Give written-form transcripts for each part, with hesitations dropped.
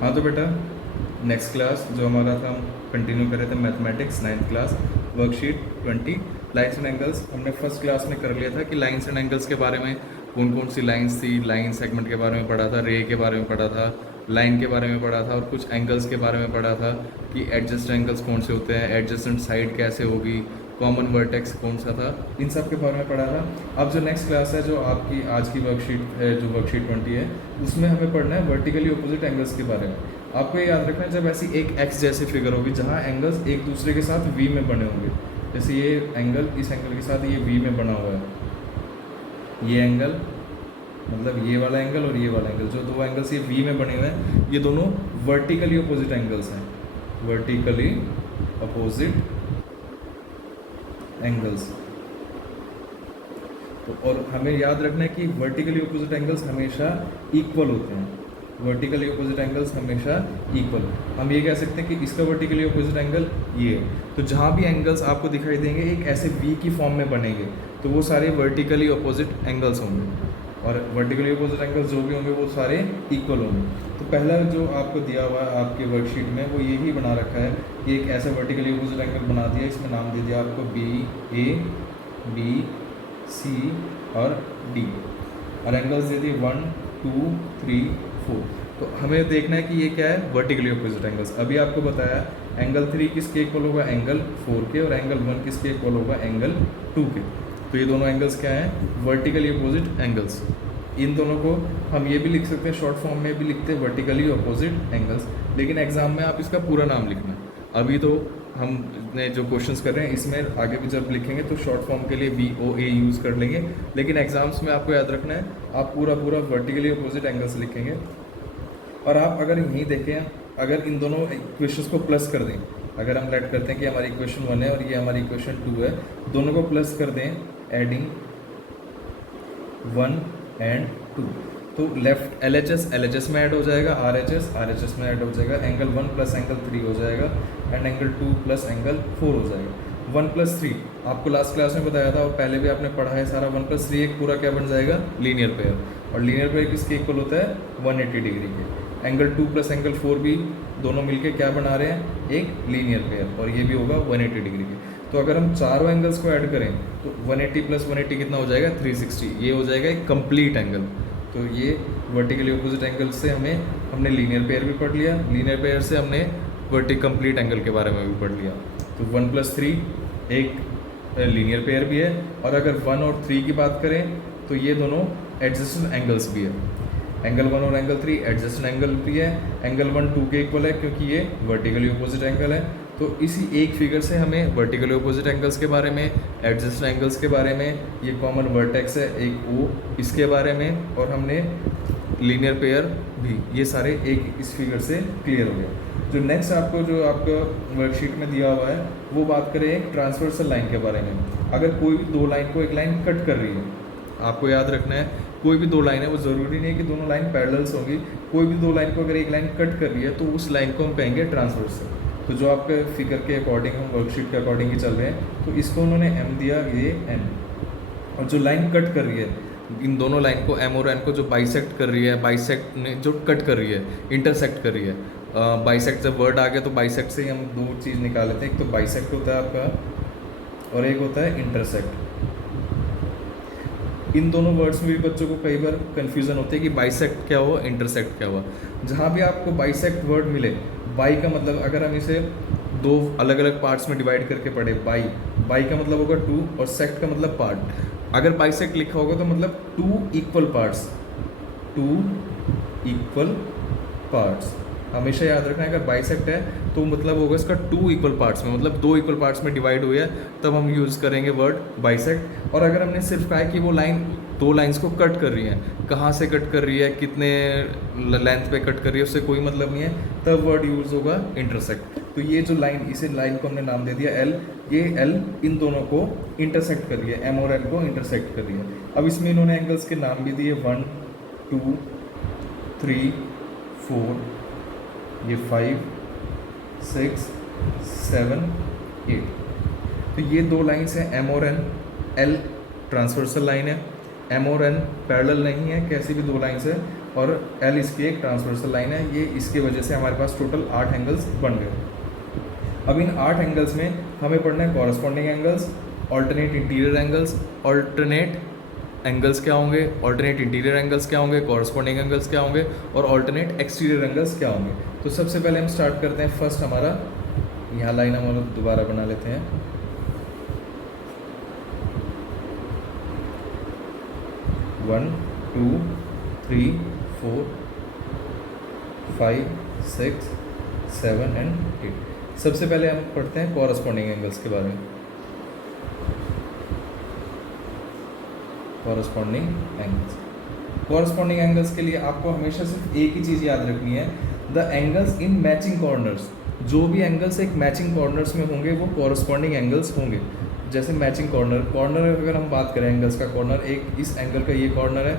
हाँ तो बेटा, नेक्स्ट क्लास जो हमारा था हम कंटिन्यू कर रहे थे mathematics 9th class, worksheet 20 lines and angles. हमने फर्स्ट क्लास में कर लिया था कि लाइन्स एंड एंगल्स के बारे में, कौन कौन सी लाइन्स थी, लाइन सेगमेंट के बारे में पढ़ा था, रे के बारे में पढ़ा था, लाइन के बारे में पढ़ा था, और कुछ एंगल्स के बारे में पढ़ा था कि एडजस्ट एंगल्स कौन से होते हैं, एडजस्टेंट साइड कैसे होगी, कॉमन वर्टेक्स कौन सा था, इन सब के बारे में पढ़ा था। अब जो नेक्स्ट क्लास है, जो आपकी आज की वर्कशीट है, जो वर्कशीट 20 है, उसमें हमें पढ़ना है वर्टिकली अपोजिट एंगल्स के बारे में। आपको ये याद रखना है, जब ऐसी एक एक्स जैसी फिगर होगी जहाँ एंगल्स एक दूसरे के साथ वी में बने होंगे, जैसे ये एंगल इस एंगल के साथ ये वी में बना हुआ है, ये एंगल मतलब ये वाला एंगल और ये वाला एंगल, जो दो एंगल्स ये वी में बने हुए हैं, ये दोनों वर्टिकली अपोजिट एंगल्स हैं, वर्टिकली अपोजिट एंगल्स। तो और हमें याद रखना है कि वर्टिकली अपोजिट एंगल्स हमेशा इक्वल होते हैं, वर्टिकली अपोजिट एंगल्स हमेशा इक्वल। हम ये कह सकते हैं कि इसका वर्टिकली अपोजिट एंगल ये है, तो जहाँ भी एंगल्स आपको दिखाई देंगे एक ऐसे वी की फॉर्म में बनेंगे, तो वो सारे वर्टिकली अपोजिट एंगल्स होंगे, और वर्टिकली अपोजिट एंगल्स जो भी होंगे वो सारे इक्वल होंगे। तो पहला जो आपको दिया हुआ है आपके वर्कशीट में, वो यही बना रखा है कि एक ऐसा वर्टिकली अपोजिट एंगल बना दिया, इसमें नाम दे दिया आपको बी ए, बी सी और डी, और एंगल्स दे दिए 1 2 3 4। तो हमें देखना है कि ये क्या है, वर्टिकली अपोजिट एंगल्स। अभी आपको बताया एंगल 3 किसके इक्वल होगा, एंगल 4 के, और एंगल 1 किसके इक्वल होगा, एंगल 2 के। तो ये दोनों एंगल्स क्या हैं, वर्टिकली अपोजिट एंगल्स। इन दोनों को हम ये भी लिख सकते हैं, शॉर्ट फॉर्म में भी लिखते हैं वर्टिकली अपोजिट एंगल्स, लेकिन एग्जाम में आप इसका पूरा नाम लिखना। अभी तो हमने जो क्वेश्चंस कर रहे हैं इसमें आगे भी जब लिखेंगे तो शॉर्ट फॉर्म के लिए BOA यूज़ कर लेंगे, लेकिन एग्जाम्स में आपको याद रखना है आप पूरा पूरा वर्टिकली अपोजिट एंगल्स लिखेंगे। और आप अगर यहीं देखें, अगर इन दोनों इक्वेशंस को प्लस कर दें, अगर हम लेट करते हैं कि हमारी इक्वेशन 1 है और ये हमारी इक्वेशन 2 है, दोनों को प्लस कर दें, एडिंग 1 एंड 2, तो लेफ्ट LHS में ऐड हो जाएगा, RHS में ऐड हो जाएगा, एंगल 1 प्लस एंगल 3 हो जाएगा, एंड एंगल 2 प्लस एंगल 4 हो जाएगा। 1 प्लस 3 आपको लास्ट क्लास में बताया था और पहले भी आपने पढ़ा है सारा। 1 प्लस 3 एक पूरा क्या बन जाएगा, लीनियर पेयर, और लीनियर पेयर किसके इक्वल होता है, 180 डिग्री के। एंगल 2 प्लस एंगल 4 भी दोनों मिलके क्या बना रहे हैं, एक लीनियर पेयर, और ये भी होगा 180 डिग्री के। तो अगर हम चारों एंगल्स को ऐड करें तो 180 प्लस 180 कितना हो जाएगा, 360। ये हो जाएगा एक कंप्लीट एंगल। तो ये वर्टिकली अपोजिट एंगल से हमने लीनियर पेयर भी पढ़ लिया, लीनियर पेयर से हमने कंप्लीट एंगल के बारे में भी पढ़ लिया। तो 1 प्लस 3 एक लीनियर पेयर भी है, और अगर 1 और 3 की बात करें तो ये दोनों एडजस्टेंट एंगल्स भी है। एंगल 1 और एंगल 3 एडजस्टेंट एंगल भी है, एंगल 1 2 के इक्वल है क्योंकि ये वर्टिकली अपोजिट एंगल है। तो इसी एक फिगर से हमें वर्टिकली अपोजिट एंगल्स के बारे में, एडजस्टेंट एंगल्स के बारे में, ये कॉमन वर्टेक्स है एक O, इसके बारे में, और हमने लीनियर पेयर भी, ये सारे एक इस फिगर से क्लियर हो गया। जो नेक्स्ट आपको जो आपका वर्कशीट में दिया हुआ है वो बात करें एक ट्रांसवर्सल लाइन के बारे में। अगर कोई भी दो लाइन को एक लाइन कट कर रही है, आपको याद रखना है कोई भी दो लाइन है, वो ज़रूरी नहीं है कि दोनों लाइन पैरेलल्स होंगी, कोई भी दो लाइन को अगर एक लाइन कट कर रही है तो उस लाइन को हम कहेंगे ट्रांसवर्सल। तो जो आपके फिगर के अकॉर्डिंग, हम वर्कशीट के अकॉर्डिंग ही चल रहे हैं, तो इसको उन्होंने M दिया, ये N, और जो लाइन कट कर रही है इन दोनों लाइन को, M और N को, जो बाइसेक्ट कर रही है, बाइसेक्ट में जो कट कर रही है, इंटरसेक्ट कर रही है। बाइसेक्ट जब वर्ड आ गया तो बाइसेक्ट से ही हम दो चीज़ निकाल लेते हैं, एक तो बाइसेक्ट होता है आपका और एक होता है इंटरसेक्ट। इन दोनों वर्ड्स में भी बच्चों को कई बार कन्फ्यूज़न होती है कि बाइसेक्ट क्या हुआ, इंटरसेक्ट क्या हुआ। जहाँ भी आपको बाइसेक्ट वर्ड मिले, बाई का मतलब, अगर हम इसे दो अलग अलग पार्ट्स में डिवाइड करके पढ़े, बाई का मतलब होगा 2 और सेक्ट का मतलब पार्ट। अगर बाइसेक्ट लिखा होगा तो मतलब 2 इक्वल पार्ट्स, 2 इक्वल पार्ट्स। हमेशा याद रखना है, अगर बाइसेक्ट है तो मतलब होगा इसका 2 इक्वल पार्ट्स में, मतलब 2 इक्वल पार्ट्स में डिवाइड हुई है, तब हम यूज़ करेंगे वर्ड बाइसेक्ट। और अगर हमने सिर्फ कहा है कि वो लाइन दो लाइंस को कट कर रही है, कहाँ से कट कर रही है, कितने लेंथ पे कट कर रही है, उससे कोई मतलब नहीं है, तब वर्ड यूज़ होगा इंटरसेक्ट। तो ये जो लाइन, इसे लाइन को हमने नाम दे दिया L, ये L इन दोनों को इंटरसेक्ट कर रही है, M और N को इंटरसेक्ट कर रही है। अब इसमें इन्होंने एंगल्स के नाम भी दिए, 1 2 3 4, ये 5 6 7 8। तो ये दो लाइंस हैं M और N। L ट्रांसवर्सल लाइन है, M और N पैरेलल नहीं है, कैसी भी दो लाइंस है, और एल इसकी एक ट्रांसवर्सल लाइन है। ये इसकी वजह से हमारे पास टोटल 8 एंगल्स बन गए। अब इन 8 एंगल्स में हमें पढ़ना है corresponding angles, alternate interior angles, alternate angles क्या होंगे, ऑल्टरनेट इंटीरियर एंगल्स क्या होंगे, कॉरस्पॉन्डिंग एंगल्स क्या होंगे और ऑल्टरनेट एक्सटीरियर एंगल्स क्या होंगे। तो सबसे पहले हम स्टार्ट करते हैं। फर्स्ट हमारा यहाँ लाइन हम दोबारा बना लेते हैं। One, two, three, 4, 5, 6, 7 and 8। सबसे पहले हम पढ़ते हैं कॉरस्पॉन्डिंग एंगल्स के बारे में। कॉरस्पॉन्डिंग एंगल्स, कॉरस्पॉन्डिंग एंगल्स के लिए आपको हमेशा सिर्फ एक ही चीज़ याद रखनी है, the angles in matching corners. जो भी एंगल्स एक मैचिंग कॉर्नर्स में होंगे वो कॉरस्पॉन्डिंग एंगल्स होंगे। जैसे मैचिंग कॉर्नर अगर हम बात करें एंगल्स का, कॉर्नर एक इस एंगल का ये कॉर्नर है,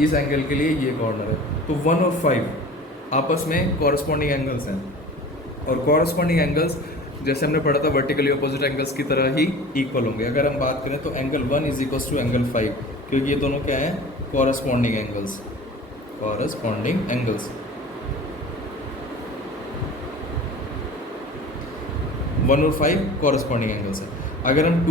इस एंगल के लिए ये कॉर्नर है, तो 1 और 5 आपस में कॉरस्पॉन्डिंग एंगल्स हैं। और कॉरस्पॉन्डिंग एंगल्स जैसे हमने पढ़ा था वर्टिकली अपोजिट एंगल्स की तरह ही इक्वल होंगे। अगर हम बात करें तो angle 1 is equals to angle 5, क्योंकि ये दोनों क्या हैं, कॉरस्पॉन्डिंग एंगल्स। कॉरस्पॉन्डिंग एंगल्स 1 और 5 कॉरस्पॉन्डिंग एंगल्स है। अगर हम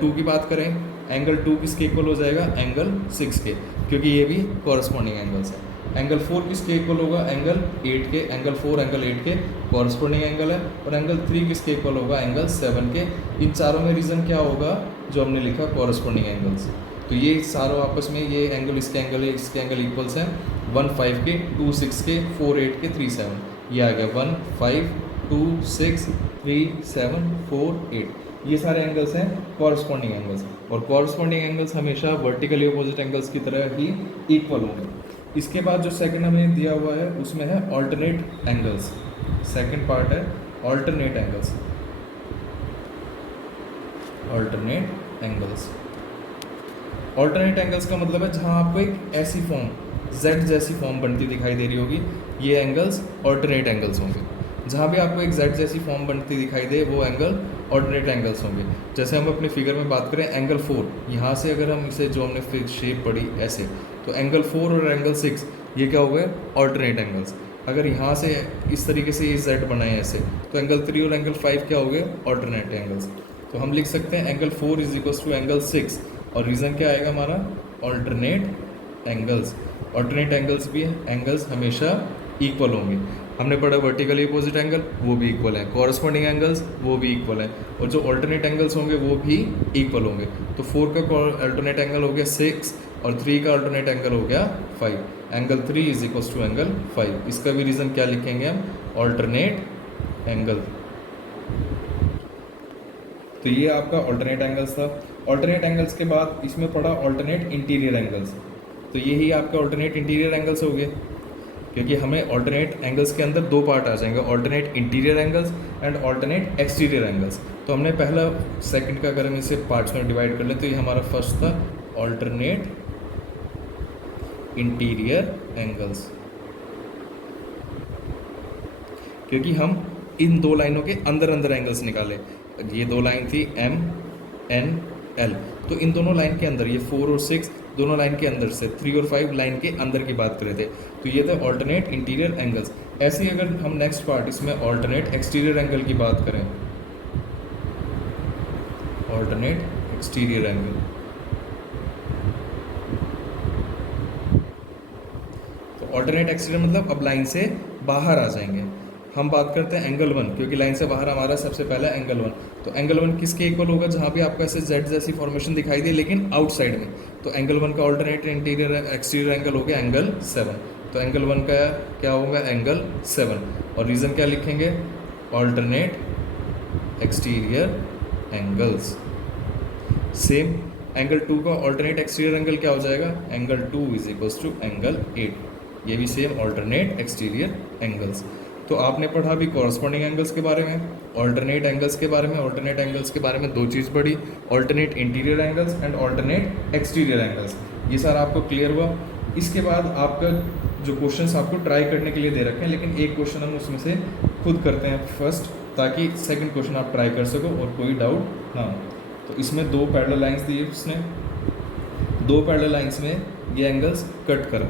2 की बात करें, एंगल 2 किसके इक्वल हो जाएगा, एंगल 6 के, क्योंकि ये भी कॉरस्पॉन्डिंग एंगल्स है। एंगल 4 किसके इक्वल होगा, एंगल 8 के। एंगल 4 एंगल 8 के कॉरस्पॉन्डिंग एंगल है। और एंगल 3 किसके इक्वल होगा, एंगल 7 के। इन चारों में रीज़न क्या होगा, जो हमने लिखा कॉरस्पॉन्डिंग एंगल्स। तो ये सारों आपस में, ये एंगल इसके एंगल है, इसके एंगल इक्वल्स हैं। 1 5 के, 2 6 के, 4 8 के, 3 7। ये आ गया 1 5 2 6 3 7 4 8। ये सारे एंगल्स हैं कॉरस्पॉन्डिंग एंगल्स। और कॉरस्पॉन्डिंग एंगल्स हमेशा वर्टिकली अपोजिट एंगल्स की तरह ही इक्वल होंगे। इसके बाद जो सेकंड हमें दिया हुआ है उसमें है ऑल्टरनेट एंगल्स। सेकंड पार्ट है alternate angles. Alternate angles, alternate angles का मतलब है जहां आपको एक ऐसी फॉर्म Z जैसी फॉर्म बनती दिखाई दे रही होगी, ये एंगल्स ऑल्टरनेट एंगल्स होंगे। जहाँ भी आपको एक Z जैसी फॉर्म बनती दिखाई दे वो एंगल ऑल्टरनेट एंगल्स होंगे। जैसे हम अपने फिगर में बात करें एंगल 4, यहाँ से अगर हम इसे जो हमने शेप पढ़ी ऐसे, तो एंगल 4 और एंगल 6 ये क्या हो गए, ऑल्टरनेट एंगल्स। अगर यहाँ से इस तरीके से ये Z बनाए ऐसे, तो एंगल 3 और एंगल 5 क्या हो गए, ऑल्टरनेट एंगल्स। तो हम लिख सकते हैं angle 4 is equals to angle 6, और रीज़न क्या आएगा हमारा, ऑल्टरनेट एंगल्स। ऑल्टरनेट एंगल्स भी एंगल्स हमेशा इक्वल होंगे। हमने पढ़ा वर्टिकली अपोजिट एंगल, वो भी इक्वल है। कॉरस्पॉन्डिंग एंगल्स वो भी इक्वल है। और जो ऑल्टरनेट एंगल्स होंगे वो भी इक्वल होंगे। तो 4 का ऑल्टरनेट एंगल हो गया 6 और 3 का ऑल्टरनेट एंगल हो गया 5। Angle 3 is equals to angle 5। इसका भी रीज़न क्या लिखेंगे हम, ऑल्टरनेट एंगल। तो ये आपका ऑल्टरनेट एंगल्स था। ऑल्टरनेट एंगल्स के बाद इसमें पड़ा ऑल्टरनेट इंटीरियर एंगल्स। तो यही आपके ऑल्टरनेट इंटीरियर एंगल्स हो गए, क्योंकि हमें ऑल्टरनेट एंगल्स के अंदर 2 पार्ट आ जाएंगे, alternate interior angles and alternate exterior angles. तो हमने पहला सेकंड का अगर हम इसे पार्ट्स में डिवाइड कर लें तो ये हमारा फर्स्ट था ऑल्टरनेट इंटीरियर एंगल्स, क्योंकि हम इन 2 लाइनों के अंदर अंदर एंगल्स निकाले। ये 2 लाइन थी MNL, तो इन दोनों लाइन के अंदर, ये 4 और 6 दोनों लाइन के अंदर से, 3 और 5 लाइन के अंदर की बात कर रहे थे। तो ये थे ऑल्टरनेट इंटीरियर एंगल्स। ऐसे ही अगर हम नेक्स्ट पार्ट इसमें ऑल्टरनेट एक्सटीरियर एंगल की बात करें, ऑल्टरनेट एक्सटीरियर एंगल, तो ऑल्टरनेट एक्सटीरियर मतलब अब लाइन से बाहर आ जाएंगे। हम बात करते हैं एंगल 1, क्योंकि लाइन से बाहर हमारा सबसे पहला एंगल 1। तो एंगल 1 किसके इक्वल होगा, जहाँ भी आपको ऐसे Z जैसी फॉर्मेशन दिखाई दे लेकिन आउटसाइड में। तो एंगल 1 का ऑल्टरनेट इंटीरियर एक्सटीरियर एंगल हो गया एंगल 7। तो एंगल 1 का क्या होगा, एंगल 7। और रीज़न क्या लिखेंगे, alternate exterior angles. Same angle 2 का ऑल्टरनेट एक्सटीरियर एंगल क्या हो जाएगा, angle 2 is equals to angle 8। ये भी सेम ऑल्टरनेट एक्सटीरियर एंगल्स। तो आपने पढ़ा भी कॉरस्पॉन्डिंग एंगल्स के बारे में, ऑल्टरनेट एंगल्स के बारे में। ऑल्टरनेट एंगल्स के बारे में 2 चीज़ पढ़ी, alternate interior angles and alternate exterior angles. ये सारा आपको क्लियर हुआ। इसके बाद आपका जो क्वेश्चंस आपको ट्राई करने के लिए दे रखे हैं, लेकिन एक क्वेश्चन हम उसमें से खुद करते हैं फर्स्ट, ताकि सेकंड क्वेश्चन आप ट्राई कर सको और कोई डाउट ना हो। तो इसमें 2 पैरेलल लाइंस दी उसने, 2 पैरेलल लाइंस में ये एंगल्स कट करा।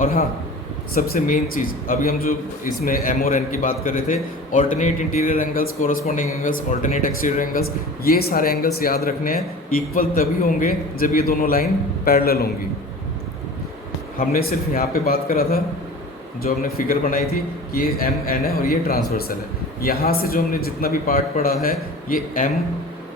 और हाँ, सबसे मेन चीज़, अभी हम जो इसमें एम और एन की बात कर रहे थे, alternate interior angles, corresponding angles, alternate exterior angles, ये सारे एंगल्स याद रखने हैं। इक्वल तभी होंगे जब ये दोनों लाइन पैरेलल होंगी। हमने सिर्फ यहाँ पे बात करा था, जो हमने फिगर बनाई थी कि ये एम एन है और ये ट्रांसवर्सल है। यहाँ से जो हमने जितना भी पार्ट पढ़ा है, ये एम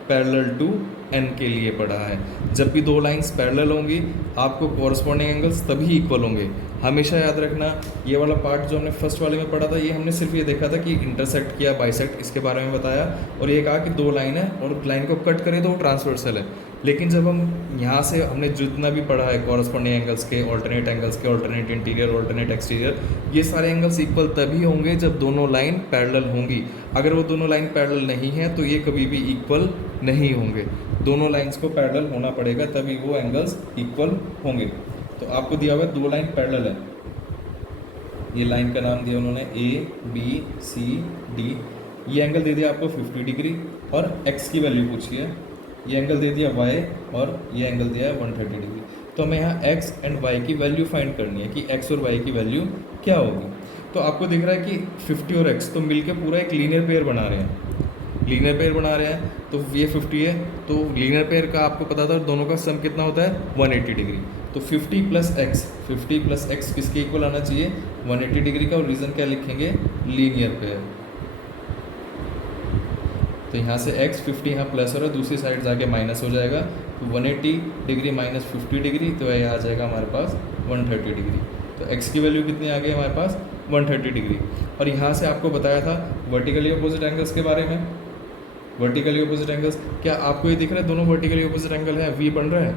पैरेलल टू एन के लिए पढ़ा है। जब भी दो लाइंस पैरेलल होंगी, आपको कॉरस्पॉन्डिंग एंगल्स तभी इक्वल होंगे। हमेशा याद रखना, ये वाला पार्ट जो हमने फर्स्ट वाले में पढ़ा था, ये हमने सिर्फ ये देखा था कि इंटरसेक्ट किया, बाइसेक्ट, इसके बारे में बताया, और ये कहा कि दो लाइन है और लाइन को कट करें तो वो ट्रांसवर्सल है। लेकिन जब हम यहाँ से हमने जितना भी पढ़ा है कॉरस्पॉन्डिंग एंगल्स के, ऑल्टरनेट एंगल्स के, ऑल्टरनेट इंटीरियर, ऑल्टरनेट एक्सटीरियर, ये सारे एंगल्स इक्वल तभी होंगे जब दोनों लाइन पैरेलल होंगी। अगर वो दोनों लाइन पैरेलल नहीं है तो ये कभी भी इक्वल नहीं होंगे। दोनों लाइंस को पैरेलल होना पड़ेगा तभी वो एंगल्स इक्वल होंगे। तो आपको दिया हुआ है दो लाइन पैरेलल है, ये लाइन का नाम दिया उन्होंने ABCD। ये एंगल दे दिया आपको 50 डिग्री और x की वैल्यू पूछी है। ये एंगल दे दिया y और ये एंगल दिया है 130 डिग्री। तो हमें यहाँ x एंड y की वैल्यू फाइंड करनी है कि x और y की वैल्यू क्या होगी। तो आपको दिख रहा है कि 50 और x तो मिलके पूरा एक लीनियर पेयर बना रहे हैं, लीनियर पेयर बना रहे हैं। तो ये 50 है, तो लीनियर पेयर का आपको पता था दोनों का सम कितना होता है 180 डिग्री। तो 50 प्लस x किसके इक्वल आना चाहिए 180 डिग्री का। और रीज़न क्या लिखेंगे, लीनियर पेयर। तो यहाँ से x 50 यहाँ प्लस हो रहा है, दूसरी साइड जाके माइनस हो जाएगा। तो 180 डिग्री माइनस 50 डिग्री, तो ये आ जाएगा हमारे पास 130 डिग्री। तो x की वैल्यू कितनी आ गई हमारे पास 130 डिग्री। और यहाँ से आपको बताया था वर्टिकली अपोजिट एंगल्स के बारे में। वर्टिकली अपोजिट एंगल्स, क्या आपको ये दिख रहा है दोनों वर्टिकली अपोजिट एंगल हैं, V बन रहा है।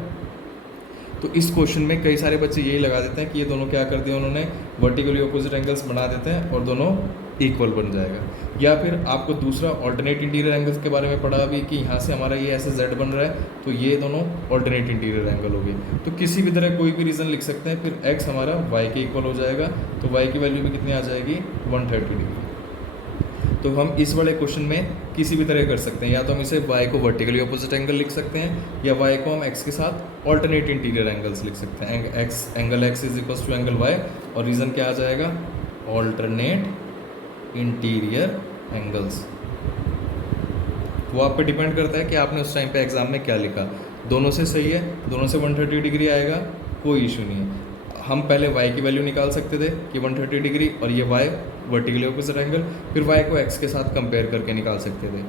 तो इस क्वेश्चन में कई सारे बच्चे यही लगा देते हैं कि ये दोनों क्या कर दिया उन्होंने, वर्टिकली अपोजिट एंगल्स बना देते हैं और दोनों इक्वल बन जाएगा। या फिर आपको दूसरा ऑल्टरनेट इंटीरियर एंगल्स के बारे में पढ़ा अभी कि यहाँ से हमारा ये ऐसे Z बन रहा है, तो ये दोनों ऑल्टरनेट इंटीरियर एंगल हो गए। तो किसी भी तरह कोई भी रीज़न लिख सकते हैं, फिर x हमारा y के इक्वल हो जाएगा। तो y की वैल्यू भी कितनी आ जाएगी 130 डिग्री। तो हम इस वाले क्वेश्चन में किसी भी तरह कर सकते हैं, या तो हम इसे y को वर्टिकली अपोजिट एंगल लिख सकते हैं, या y को हम x के साथ ऑल्टरनेट इंटीरियर एंगल्स लिख सकते हैं। Angle x is equal to angle y, और रीज़न क्या आ जाएगा ऑल्टरनेट इंटीरियर एंगल्स। वो आप पे डिपेंड करता है कि आपने उस टाइम पे एग्जाम में क्या लिखा। दोनों से सही है, दोनों से 130 डिग्री आएगा, कोई इशू नहीं है। हम पहले y की वैल्यू निकाल सकते थे कि 130 डिग्री, और ये y वर्टिकली ऑपोजिट एंगल, फिर y को x के साथ कंपेयर करके निकाल सकते थे।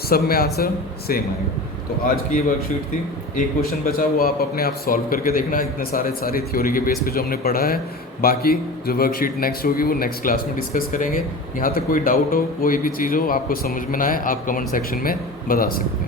सब में आंसर सेम आएगा। तो आज की ये वर्कशीट थी, एक क्वेश्चन बचा, वो आप अपने आप सॉल्व करके देखना, इतने सारी थ्योरी के बेस पे जो हमने पढ़ा है। बाकी जो वर्कशीट नेक्स्ट होगी वो नेक्स्ट क्लास में डिस्कस करेंगे। यहाँ तक कोई डाउट हो, कोई भी चीज़ हो आपको समझ में ना आए, आप कमेंट सेक्शन में बता सकते हैं।